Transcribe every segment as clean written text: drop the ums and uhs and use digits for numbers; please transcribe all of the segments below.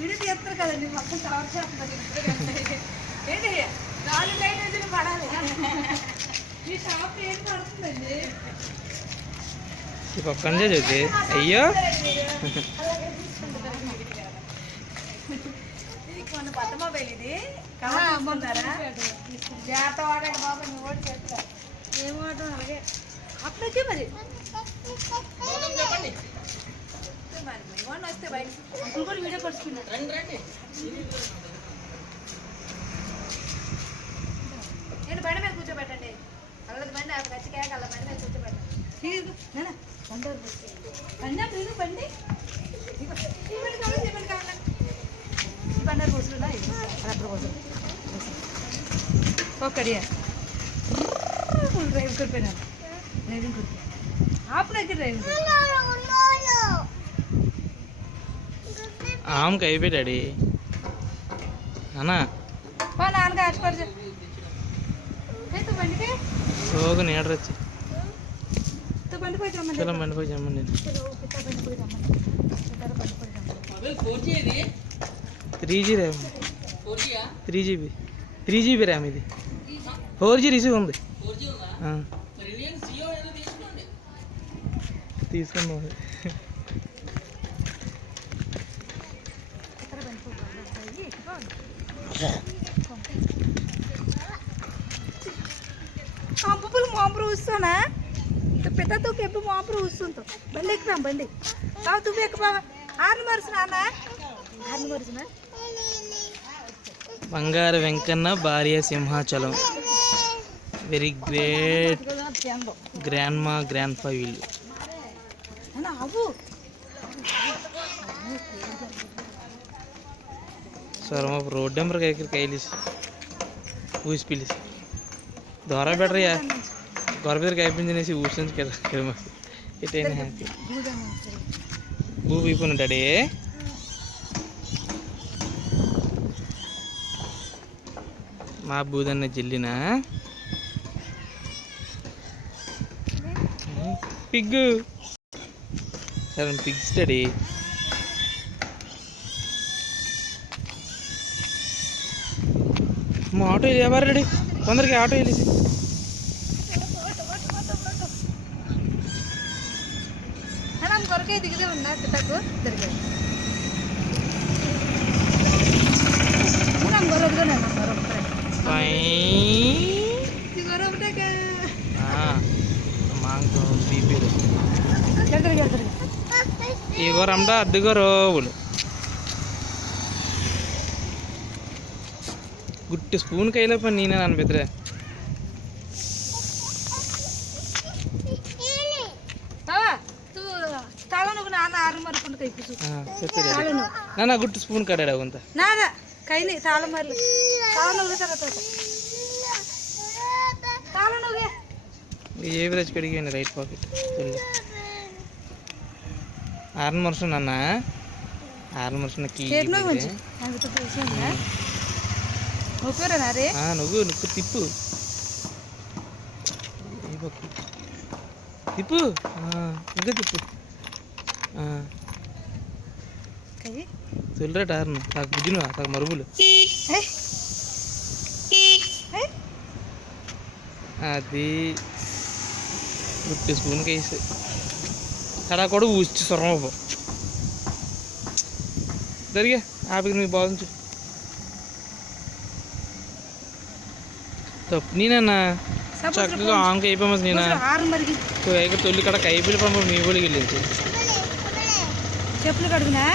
video తీస్తారు కదండి మొత్తం కవర్ చేస్తుంది ఏంటి 4 లైన్లు పడాలి ఈ షాప్ ఏం పడుతుందండి పక్కనే చూసి అయ్యో మొన్న కొత్త మొబైల్ ఇది కమ్మంటారా జాగ్రత్త వాడండి బాబు నువ్వు కూడా చేస్తా ఏం వాడడం అలాగే అప్పుడొచ్చే మరి వస్తే బయట అంకుల్ కూడా వీడియో పడుతున్నా నేను బండి మీద కూర్చోబెట్టండి అల్లది బండి ఆ ఖర్చు కేక అల్ల బండి మీద కూర్చోబెట్టండి బండి బండారు పోసులు అక్కడ పోసులు ఒక్కడియా డ్రైవ్ కొడిపోయినా డ్రైవింగ్ కొడుకు ఆపునైతే డ్రైవింగ్ ఆమెకి అయిపోయి డాడీ అన్నా నాన్నగా ఆశపరచు బండికి రోగు నీడర్ వచ్చి బండి పోయి చలో బండి పోయి చమ్మండి 3G ర్యామ్ 3GB ర్యామ్ ఇది 4G రిసీవ్ ఉంది తీసుకుందాం పంపులు మాంపురు వస్తానా పిత తూ ఎప్పు మాంపురు వస్తుంటావు బండి ఎక్కుదాం బండి బాబు తువ్వు ఎక్కువ ఆరు మరుసు నాన్న ఆరు మరుసునా బంగారు వెంకన్న భార్య సింహాచలం వెరీ గ్రేట్ గ్రాండ్ మా గ్రాండ్ ఫా వీళ్ళు ಸ್ವರ್ಮ ರೋಡ್ ನಂಬರ್ ಕೈಲಿ ಊಸಿ ಪಿಲಿಸಿ ದೂರ ಬೇಡ್ರಿ గొరబెదర్ అయిపోయింది ఊడ్చని కదా ఇటైనా హ్యాపీ భూ అయిపోయిన డాడీ మా బూదన్న జిల్లినా పిగ్గు సరే పిగ్స్ డాడీ మా ఆటో ఎవరు డాడీ తొందరగా ఆటో వెళ్ళేసి కొరకే దిగదే ఉన్నా పితకు తిరిగాడు ಈಗ ರಮ್ಡ ಅದ್ದಿಗೋರು बोलो ಗುಟ್ಟಿ ಸ್ಪೂನ್ ಕೈಲಪ್ಪ ನೀನೇ ನಾನು ಬಿದ್ರೆ నాన్న గుట్టు స్పూన్ కడాడు అవంత నాదా కైని తాళమర్లు తాళనొగ్గు తర్వాత తాళనొగ్గే ఏ విరేజ్ కడిగిన రైట్ పాకెట్ ఆరన్ మర్సు నాన్న ఆరన్ మర్సు నకి కేర్నో మంచి నాకు తో తెలిసిందా ఓపెరా రే నువ్వు తిప్పు తిప్పు ఇంకా తిప్పు चल टार्न ताक बुझिनु ताक मरबुल అది గుట్టి స్పూన్ కేసి కడా కూడా ఊచి సొరమ జరిగే ఆపికి మీకు బాగుంది తప్పు నేనన్నా చక్కగా ఆమెకి అయిపోయి నేనా తొలి కడ కైపిలి పంప మీ ఊళ్ళకి వెళ్ళింది చెప్పులు కడుగునా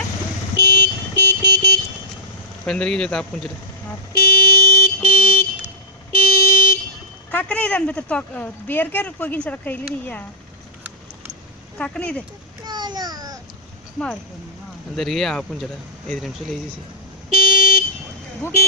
पंदरगी जो ताप कुंचरे काकने इधर में तो बेर के रुकोगी सर कैली नहीं है काकने इधर मार अंदर ये आप कुंचरा 5 निमिषाలు ఏజీసి बुकी